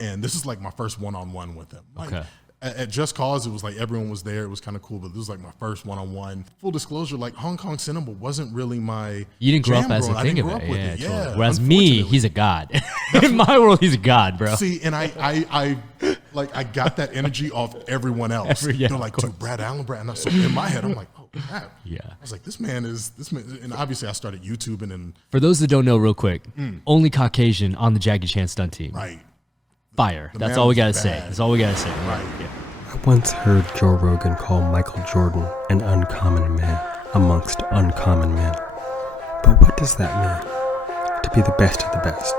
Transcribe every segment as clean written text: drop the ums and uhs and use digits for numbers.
and this is like my first one-on-one with him. Like, Okay. At Just Cause, it was like everyone was there. It was kind of cool, but this was like my first one-on-one. Full disclosure, like Hong Kong cinema wasn't really my You didn't grow jam up as a growing. thing of I didn't grow it. up with Yeah, it. totally. Yeah. Whereas me, he's a god. In my world, he's a god, bro. See, and I got that energy off everyone else. They're like, dude, Brad Allan, and so in my head, I'm like, oh crap. Yeah. I was like, this man, and obviously I started YouTubing and. For those that don't know, real quick, only Caucasian on the Jackie Chan stunt team. Right. Fire. The That's man all we was gotta bad. say. That's all we gotta say. Right. Yeah. I once heard Joe Rogan call Michael Jordan an uncommon man amongst uncommon men. But what does that mean? To be the best of the best.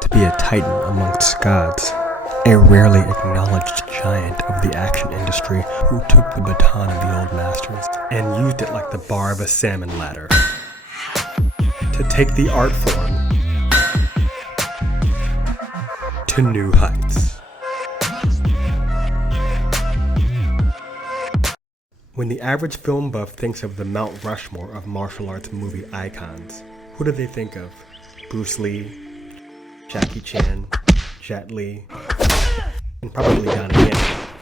To be a titan amongst gods. A rarely acknowledged giant of the action industry who took the baton of the old masters and used it like the bar of a salmon ladder. To take the art form to new heights. When the average film buff thinks of the Mount Rushmore of martial arts movie icons, who do they think of? Bruce Lee, Jackie Chan, Jet Li, and probably Donnie Yen.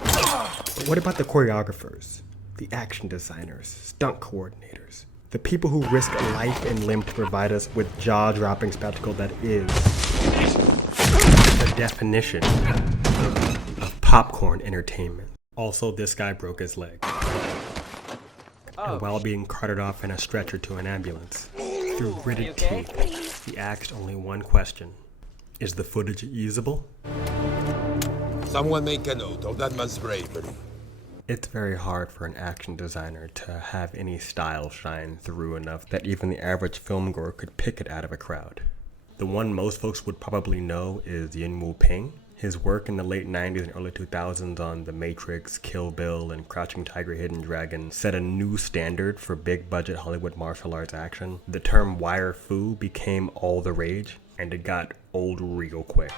But what about the choreographers, the action designers, stunt coordinators, the people who risk life and limb to provide us with jaw-dropping spectacle that is the definition of popcorn entertainment? Also, this guy broke his leg. And while being carted off in a stretcher to an ambulance, through gritted teeth, he asked only one question. Is the footage usable? Someone make a note of that man's bravery. It's very hard for an action designer to have any style shine through enough that even the average filmgoer could pick it out of a crowd. The one most folks would probably know is Yuen Woo-ping. His work in the late 90s and early 2000s on The Matrix, Kill Bill, and Crouching Tiger, Hidden Dragon set a new standard for big-budget Hollywood martial arts action. The term wire fu became all the rage, and it got old real quick.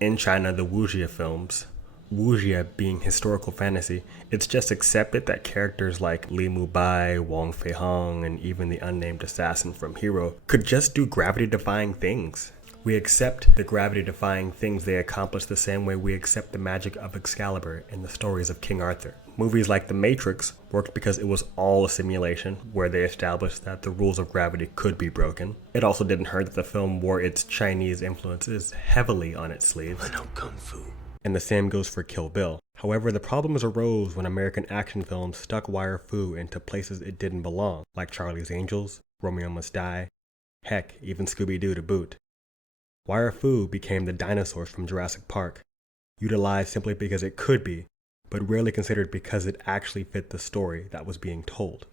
In China, the wuxia films, wuxia being historical fantasy, it's just accepted that characters like Li Mubai, Wang Feihong, and even the unnamed assassin from Hero could just do gravity-defying things. We accept the gravity-defying things they accomplish the same way we accept the magic of Excalibur in the stories of King Arthur. Movies like The Matrix worked because it was all a simulation where they established that the rules of gravity could be broken. It also didn't hurt that the film wore its Chinese influences heavily on its sleeves. I know Kung Fu. And the same goes for Kill Bill. However, the problems arose when American action films stuck wire fu into places it didn't belong, like Charlie's Angels, Romeo Must Die, heck, even Scooby-Doo to boot. Wire fu became the dinosaurs from Jurassic Park, utilized simply because it could be, but rarely considered because it actually fit the story that was being told.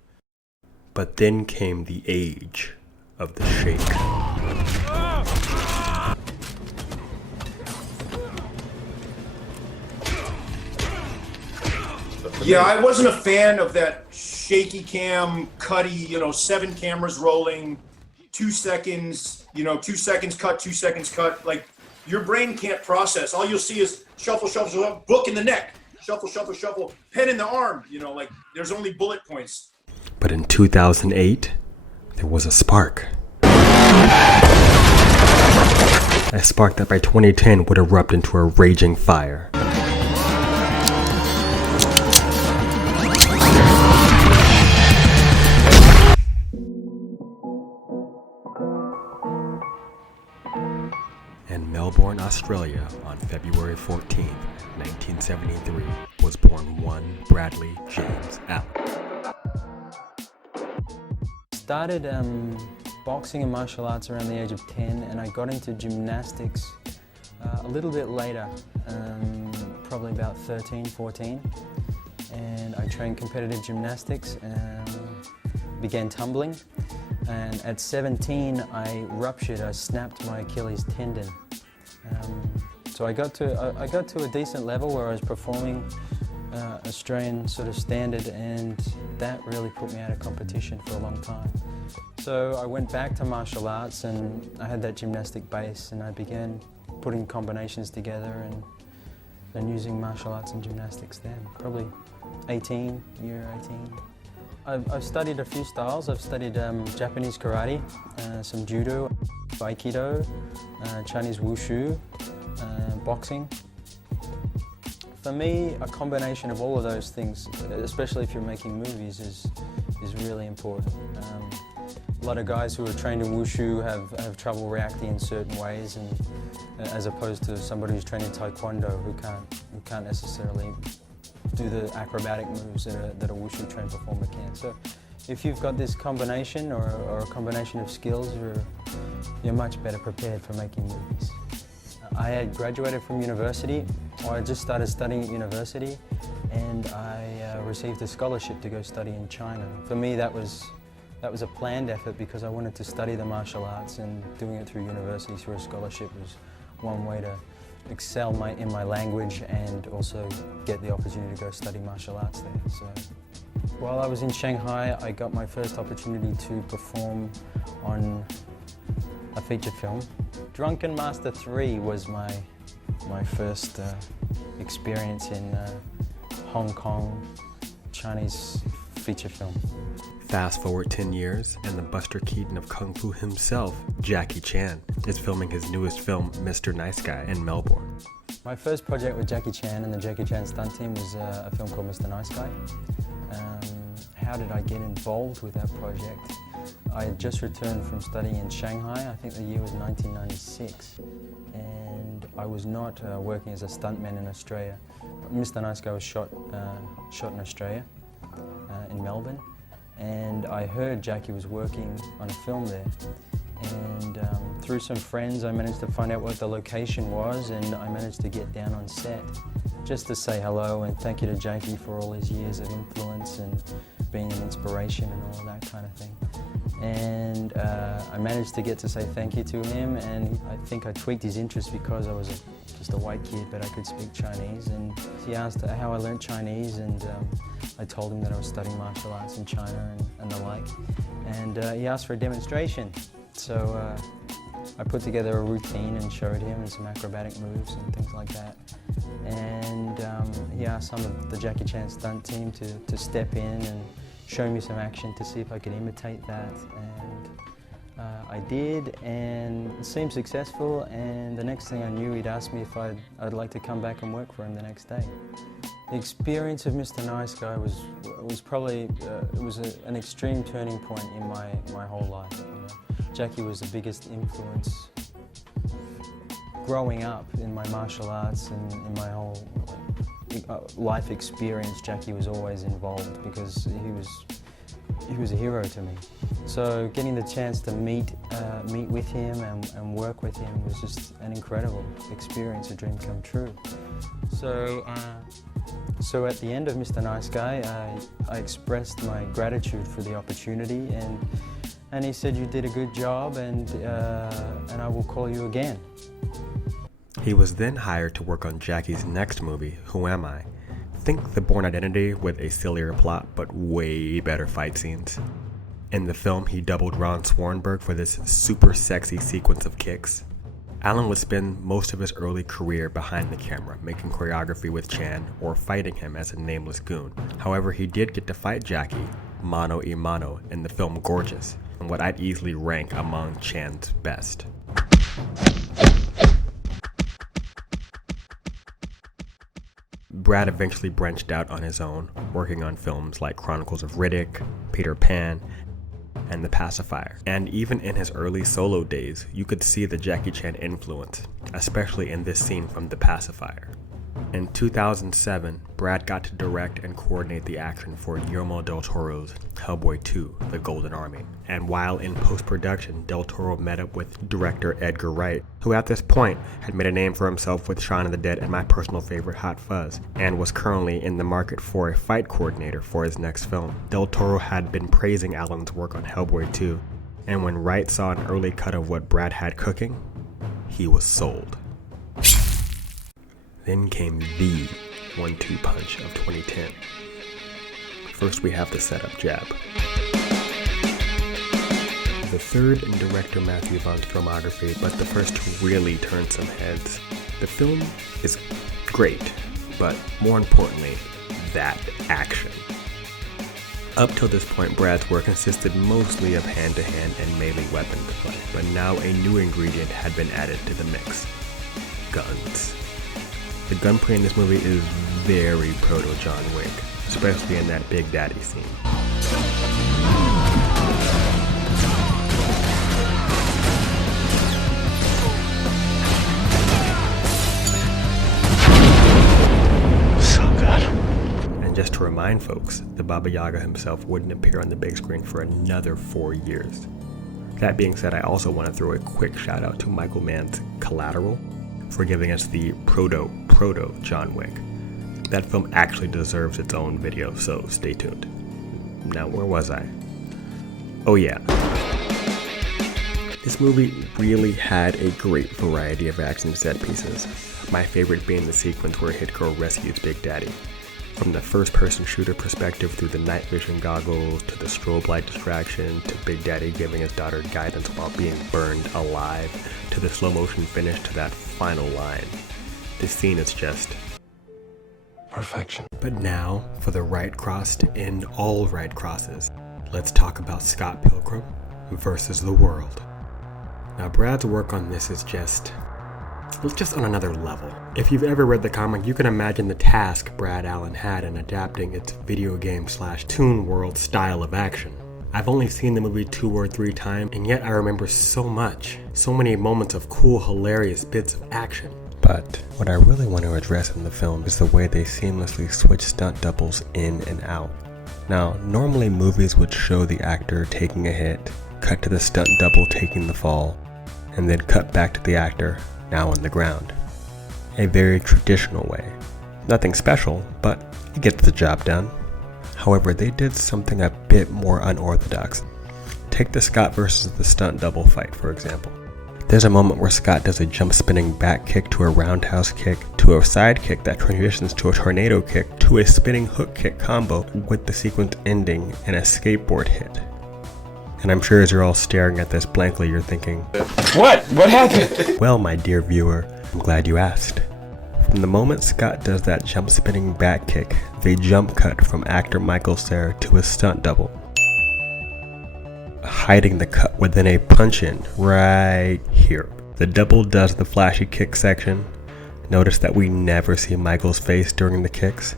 But then came the age of the Sheik. Yeah, I wasn't a fan of that shaky cam, cutty, 7 cameras rolling, 2 seconds, 2 seconds cut, 2 seconds cut. Like, your brain can't process. All you'll see is shuffle, shuffle, shuffle, book in the neck, shuffle, shuffle, shuffle, pen in the arm, like there's only bullet points. But in 2008, there was a spark. A spark that by 2010 would erupt into a raging fire. In Melbourne, Australia, on February 14, 1973, was born one Bradley James Allan. Started boxing and martial arts around the age of 10, and I got into gymnastics a little bit later, probably about 13, 14. And I trained competitive gymnastics and began tumbling. And at 17, I snapped my Achilles tendon. So I got to a decent level where I was performing Australian sort of standard, and that really put me out of competition for a long time. So I went back to martial arts, and I had that gymnastic base, and I began putting combinations together and using martial arts and gymnastics then, probably 18. I've studied a few styles. I've studied Japanese karate, some judo, aikido, Chinese wushu, boxing. For me, a combination of all of those things, especially if you're making movies, is really important. A lot of guys who are trained in wushu have trouble reacting in certain ways, and as opposed to somebody who's trained in taekwondo who can't necessarily do the acrobatic moves that a wushu trained performer can. So if you've got this combination or a combination of skills, you're much better prepared for making movies. I had graduated from university, or I just started studying at university, and I received a scholarship to go study in China. For me, that was a planned effort because I wanted to study the martial arts, and doing it through university through a scholarship was one way to excel in my language and also get the opportunity to go study martial arts there. So, while I was in Shanghai, I got my first opportunity to perform on a feature film. Drunken Master 3 was my first experience in Hong Kong Chinese feature film. Fast forward 10 years, and the Buster Keaton of Kung Fu himself, Jackie Chan, is filming his newest film, Mr. Nice Guy, in Melbourne. My first project with Jackie Chan and the Jackie Chan Stunt team was a film called Mr. Nice Guy. How did I get involved with that project? I had just returned from studying in Shanghai. I think the year was 1996. And I was not working as a stuntman in Australia. Mr. Nice Guy was shot in Australia, in Melbourne. And I heard Jackie was working on a film there. And through some friends, I managed to find out what the location was, and I managed to get down on set just to say hello and thank you to Jackie for all his years of influence and being an inspiration and all of that kind of thing. And I managed to get to say thank you to him, and I think I tweaked his interest because I was just a white kid, but I could speak Chinese. And he asked how I learned Chinese, and I told him that I was studying martial arts in China and the like. And he asked for a demonstration. So I put together a routine and showed him and some acrobatic moves and things like that. And he asked some of the Jackie Chan stunt team to step in and show me some action to see if I could imitate that. And I did, and it seemed successful. And the next thing I knew, he'd asked me if I'd like to come back and work for him the next day. The experience of Mr. Nice Guy was probably an extreme turning point in my whole life. You know? Jackie was the biggest influence growing up in my martial arts and in my whole life experience. Jackie was always involved because he was a hero to me. So getting the chance to meet with him and work with him was just an incredible experience, a dream come true. So at the end of Mr. Nice Guy, I expressed my gratitude for the opportunity, and he said, "You did a good job, and I will call you again." He was then hired to work on Jackie's next movie, Who Am I? Think The Bourne Identity with a sillier plot, but way better fight scenes. In the film, he doubled Ron Swarnberg for this super sexy sequence of kicks. Allan would spend most of his early career behind the camera, making choreography with Chan or fighting him as a nameless goon. However, he did get to fight Jackie, mano a mano, in the film Gorgeous, and what I'd easily rank among Chan's best. Brad eventually branched out on his own, working on films like Chronicles of Riddick, Peter Pan, and The Pacifier. And even in his early solo days, you could see the Jackie Chan influence, especially in this scene from The Pacifier. In 2007, Brad got to direct and coordinate the action for Guillermo del Toro's Hellboy 2, The Golden Army. And while in post-production, del Toro met up with director Edgar Wright, who at this point had made a name for himself with Shaun of the Dead and my personal favorite, Hot Fuzz, and was currently in the market for a fight coordinator for his next film. Del Toro had been praising Allan's work on Hellboy 2, and when Wright saw an early cut of what Brad had cooking, he was sold. Then came the 1-2 punch of 2010. First we have the setup jab. The third in director Matthew Vaughn's filmography, but the first to really turn some heads. The film is great, but more importantly, that action. Up till this point, Brad's work consisted mostly of hand-to-hand and melee weapon play, but now a new ingredient had been added to the mix: guns. The gunplay in this movie is very proto-John Wick, especially in that Big Daddy scene. Just to remind folks, the Baba Yaga himself wouldn't appear on the big screen for another 4 years. That being said, I also want to throw a quick shout out to Michael Mann's Collateral for giving us the proto John Wick. That film actually deserves its own video, so stay tuned. Now, where was I? Oh yeah. This movie really had a great variety of action set pieces, my favorite being the sequence where Hit Girl rescues Big Daddy. From the first-person shooter perspective through the night vision goggles, to the strobe light distraction, to Big Daddy giving his daughter guidance while being burned alive, to the slow-motion finish to that final line. This scene is just perfection. But now, for the right cross to end all right crosses, let's talk about Scott Pilgrim versus the world. Now, Brad's work on this is just on another level. If you've ever read the comic, you can imagine the task Brad Allan had in adapting its video game / Toon World style of action. I've only seen the movie 2 or 3 times, and yet I remember so much. So many moments of cool, hilarious bits of action. But what I really want to address in the film is the way they seamlessly switch stunt doubles in and out. Now, normally movies would show the actor taking a hit, cut to the stunt double taking the fall, and then cut back to the actor, now on the ground. A very traditional way. Nothing special, but it gets the job done. However, they did something a bit more unorthodox. Take the Scott versus the stunt double fight, for example. There's a moment where Scott does a jump spinning back kick to a roundhouse kick, to a side kick that transitions to a tornado kick, to a spinning hook kick combo, with the sequence ending in a skateboard hit. And I'm sure as you're all staring at this blankly, you're thinking, What? What happened? Well, my dear viewer, I'm glad you asked. From the moment Scott does that jump spinning back kick, they jump cut from actor Michael Cera to his stunt double, hiding the cut within a punch-in right here. The double does the flashy kick section. Notice that we never see Michael's face during the kicks.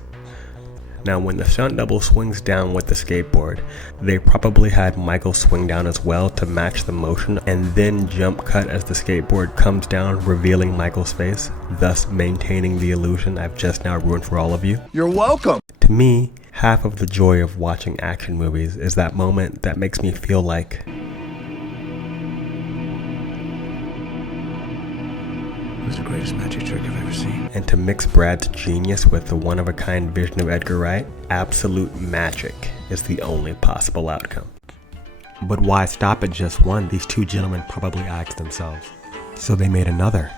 Now, when the stunt double swings down with the skateboard, they probably had Michael swing down as well to match the motion, and then jump cut as the skateboard comes down, revealing Michael's face, thus maintaining the illusion I've just now ruined for all of you. You're welcome. To me, half of the joy of watching action movies is that moment that makes me feel like it was the greatest magic trick I've ever seen. And to mix Brad's genius with the one-of-a-kind vision of Edgar Wright, absolute magic is the only possible outcome. But why stop at just one? These two gentlemen probably asked themselves. So they made another.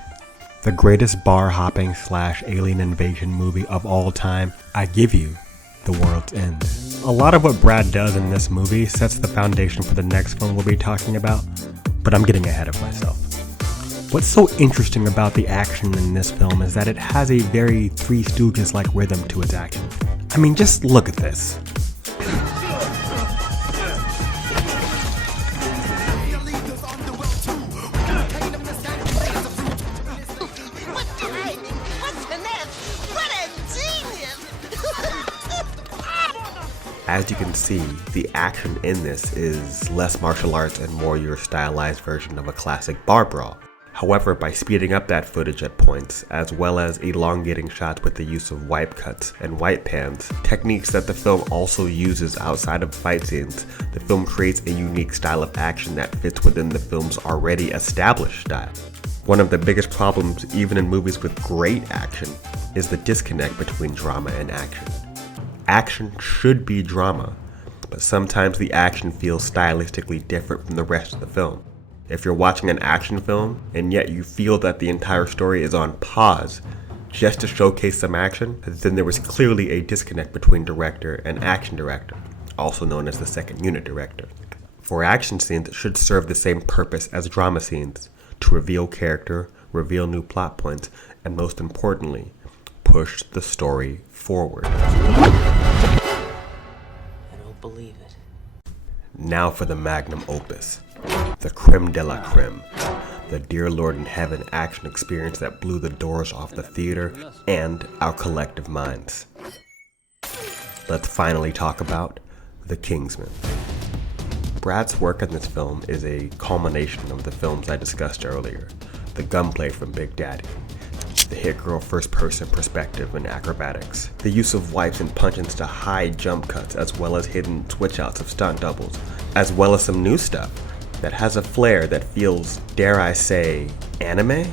The greatest bar-hopping / alien invasion movie of all time. I give you The World's End. A lot of what Brad does in this movie sets the foundation for the next film we'll be talking about, but I'm getting ahead of myself. What's so interesting about the action in this film is that it has a very Three Stooges-like rhythm to its action. I mean, just look at this. As you can see, the action in this is less martial arts and more your stylized version of a classic bar brawl. However, by speeding up that footage at points, as well as elongating shots with the use of wipe cuts and white pans, techniques that the film also uses outside of fight scenes, the film creates a unique style of action that fits within the film's already established style. One of the biggest problems, even in movies with great action, is the disconnect between drama and action. Action should be drama, but sometimes the action feels stylistically different from the rest of the film. If you're watching an action film, and yet you feel that the entire story is on pause just to showcase some action, then there was clearly a disconnect between director and action director, also known as the second unit director. For action scenes, it should serve the same purpose as drama scenes, to reveal character, reveal new plot points, and most importantly, push the story forward. I don't believe it. Now for the magnum opus, the creme de la creme, the Dear Lord in Heaven action experience that blew the doors off the theater and our collective minds. Let's finally talk about The Kingsman. Brad's work in this film is a culmination of the films I discussed earlier, the gunplay from Big Daddy, the hit girl first-person perspective and acrobatics, the use of wipes and punch-ins to hide jump cuts, as well as hidden switch-outs of stunt doubles, as well as some new stuff that has a flair that feels, dare I say, anime?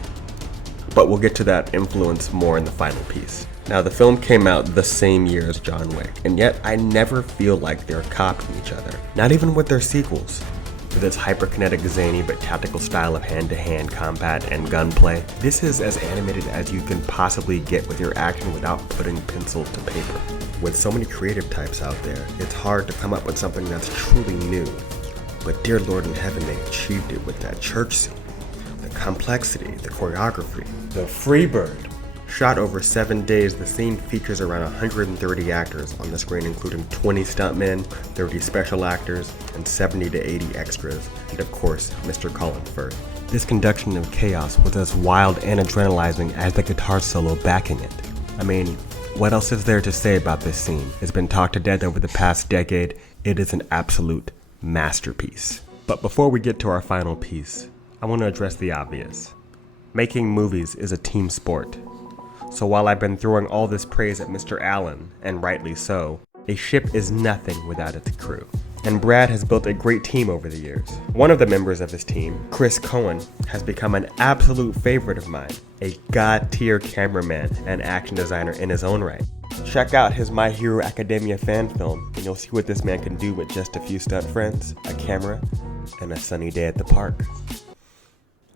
But we'll get to that influence more in the final piece. Now, the film came out the same year as John Wick, and yet I never feel like they're copying each other, not even with their sequels. With its hyperkinetic, zany but tactical style of hand-to-hand combat and gunplay, this is as animated as you can possibly get with your action without putting pencil to paper. With so many creative types out there, it's hard to come up with something that's truly new. But Dear Lord in Heaven, they achieved it with that church scene. The complexity, the choreography, the Freebird. Shot over 7 days, the scene features around 130 actors on the screen, including 20 stuntmen, 30 special actors, and 70 to 80 extras, and of course, Mr. Colin Firth. This conduction of chaos was as wild and adrenalizing as the guitar solo backing it. I mean, what else is there to say about this scene? It's been talked to death over the past decade. It is an absolute masterpiece. But before we get to our final piece, I want to address the obvious. Making movies is a team sport. So while I've been throwing all this praise at Mr. Allan, and rightly so, a ship is nothing without its crew. And Brad has built a great team over the years. One of the members of his team, Chris Cohen, has become an absolute favorite of mine, a god-tier cameraman and action designer in his own right. Check out his My Hero Academia fan film, and you'll see what this man can do with just a few stunt friends, a camera, and a sunny day at the park.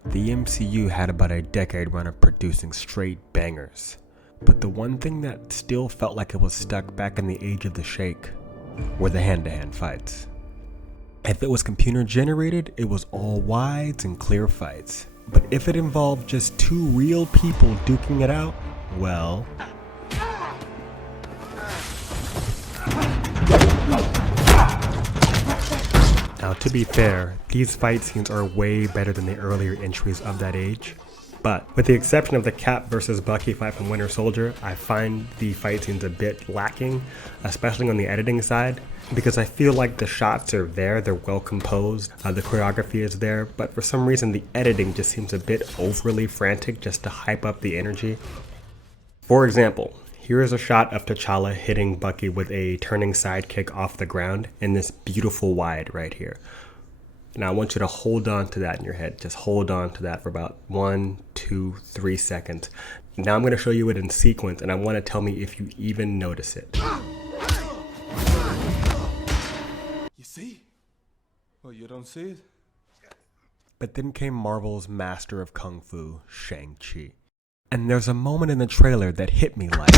The MCU had about a decade run of producing straight bangers, but the one thing that still felt like it was stuck back in the age of the Sheik were the hand-to-hand fights. If it was computer generated, it was all wides and clear fights. But if it involved just two real people duking it out, well... Now, to be fair, these fight scenes are way better than the earlier entries of that age. But with the exception of the Cap versus Bucky fight from Winter Soldier, I find the fight scenes a bit lacking, especially on the editing side, because I feel like the shots are there, they're well composed, the choreography is there, but for some reason the editing just seems a bit overly frantic just to hype up the energy. For example, here is a shot of T'Challa hitting Bucky with a turning sidekick off the ground in this beautiful wide right here. Now I want you to hold on to that in your head. Just hold on to that for about 1, 2, 3 seconds. Now I'm going to show you it in sequence, and I want to tell me if you even notice it. You see? Well, you don't see it? But then came Marvel's master of Kung Fu, Shang-Chi. And there's a moment in the trailer that hit me like...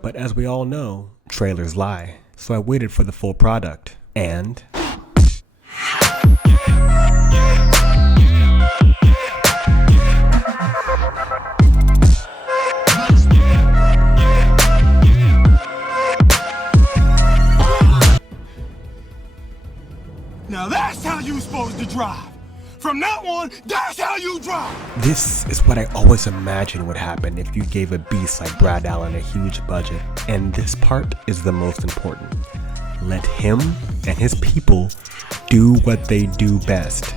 But as we all know, trailers lie. So I waited for the full product. And... Now that's how you supposed to drive. From now on, that's how you drive. This is what I always imagined would happen if you gave a beast like Brad Allan a huge budget. And this part is the most important. Let him and his people do what they do best.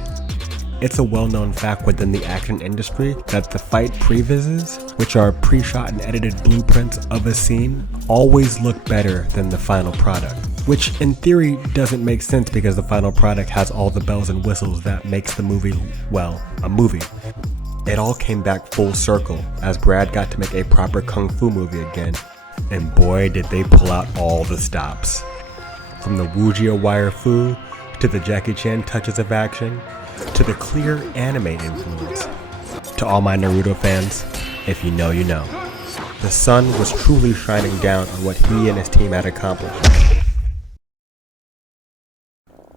It's a well-known fact within the action industry that the fight previses, which are pre-shot and edited blueprints of a scene, always look better than the final product. Which in theory doesn't make sense because the final product has all the bells and whistles that makes the movie, well, a movie. It all came back full circle as Brad got to make a proper kung fu movie again, and boy did they pull out all the stops. From the Wujia wire fu, to the Jackie Chan touches of action, to the clear anime influence. To all my Naruto fans, if you know, you know. The sun was truly shining down on what he and his team had accomplished.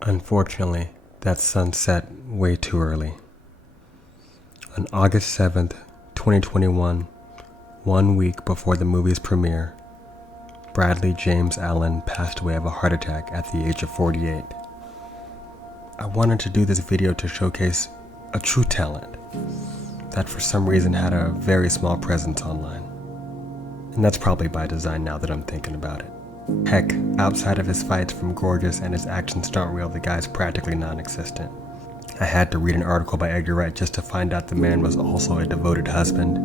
Unfortunately, that sun set way too early. On August 7th, 2021, 1 week before the movie's premiere, Bradley James Allan passed away of a heart attack at the age of 48. I wanted to do this video to showcase a true talent that for some reason had a very small presence online. And that's probably by design now that I'm thinking about it. Heck, outside of his fights from Gorgeous and his action stunt reel, the guy's practically non-existent. I had to read an article by Edgar Wright just to find out the man was also a devoted husband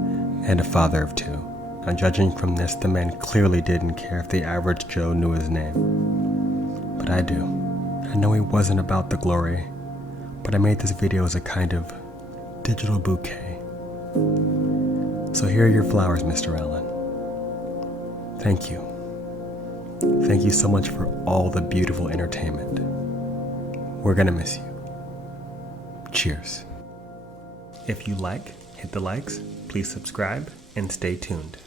and a father of 2. Now, judging from this, the man clearly didn't care if the average Joe knew his name. But I do. I know he wasn't about the glory, but I made this video as a kind of digital bouquet. So here are your flowers, Mr. Allan. Thank you. Thank you so much for all the beautiful entertainment. We're gonna miss you. Cheers. If you like, hit the likes, please subscribe, and stay tuned.